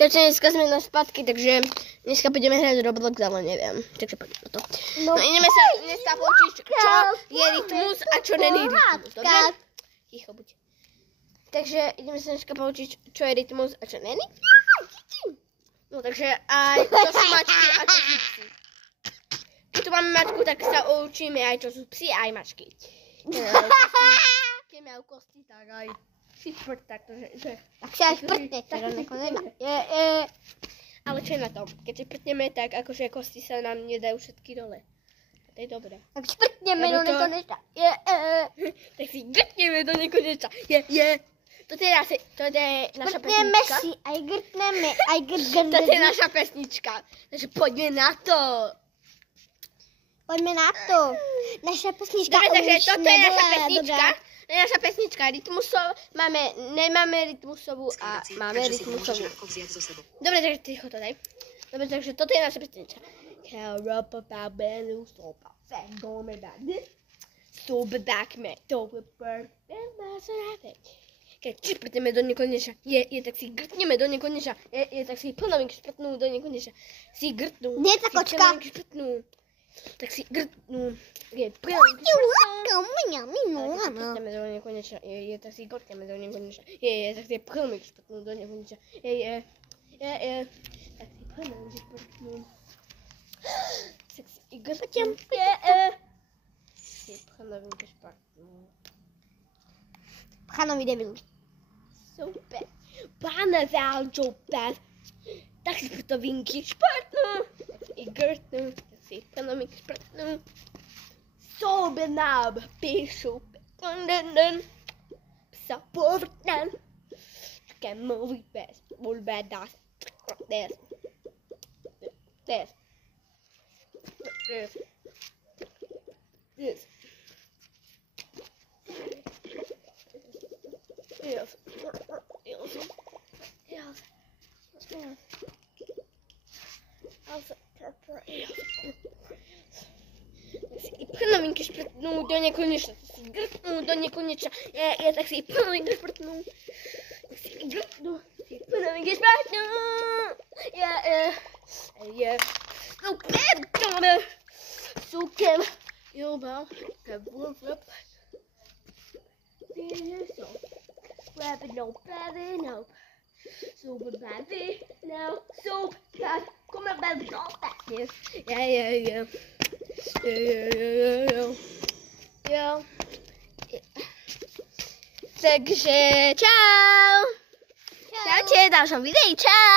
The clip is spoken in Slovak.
Takže dneska sme na spátky, takže dneska budeme hrať Roblox, ale neviem. Takže poďme to. No ideme sa dneska poučiť, čo je rytmus a čo není rytmus. Dobre? Ticho buď. Takže ideme sa dneska poučiť, čo je rytmus a čo není. No takže aj čo sú mačky a čo sú psi. Keď tu máme mačku, tak sa učíme aj čo sú psi a aj mačky. Keď majú kosti, tak aj si šprt, takže... Tak si aj šprtne, teda nekonečne. Ale čo je na tom? Keď si šprtneme, tak akože kosti sa nám nedajú všetky dole. A to je dobré. Tak šprtneme do nekonečna. Tak si grtneme do nekonečna. To je naša pesnička. Šprtneme si, aj grtneme, aj grtneme. To je naša pesnička. Takže poďme na to. Poďme na to. Naša pesnička Dobre, takže už toto je naša nebola pesnička. dobrá. To je naša pesnička. Nemáme rytmusovú a máme rytmusovú. Dobre, takže ticho to daj. Dobre, takže toto je naša pesnička. Keď šprtneme do nekonečna, tak si grtneme do nekonečna, tak si plnovink šprtnú do nekonečna, si grtnú, Nie, tá kočka. Tak si grtnú, Šprtneme do nekonečna, tak si grtneme do nekonečna, tak si plnovink šprtnú do nekonečna, tak si plnovink šprtnú, tak si grtnú, si plnovink šprtnú. Pchanovi debil. Super. Pána záľčovtát. Tak si šprtovinky šprtnú. Tak si grtnú. Tak si panovinky šprtnú. Sobenáb píšu. Psa povrtnan. Can move fast. All bad does. This. This. This. This. Yes. Yes. Yes. Yes. I plnovinky šprtnú do nekonečna. Si grtnú do nekonečna. Tak si plnovinky šprtnú. Tak si grtnú. Si plnovinky šprtnú. Super. Super. Jobal. Kabulflop. Rabbit no, baby no. Super baby no. Super bad. Come on, baby, drop that. Yeah. Jo. Takže čau. Čaute, v ďalšom videi, čau.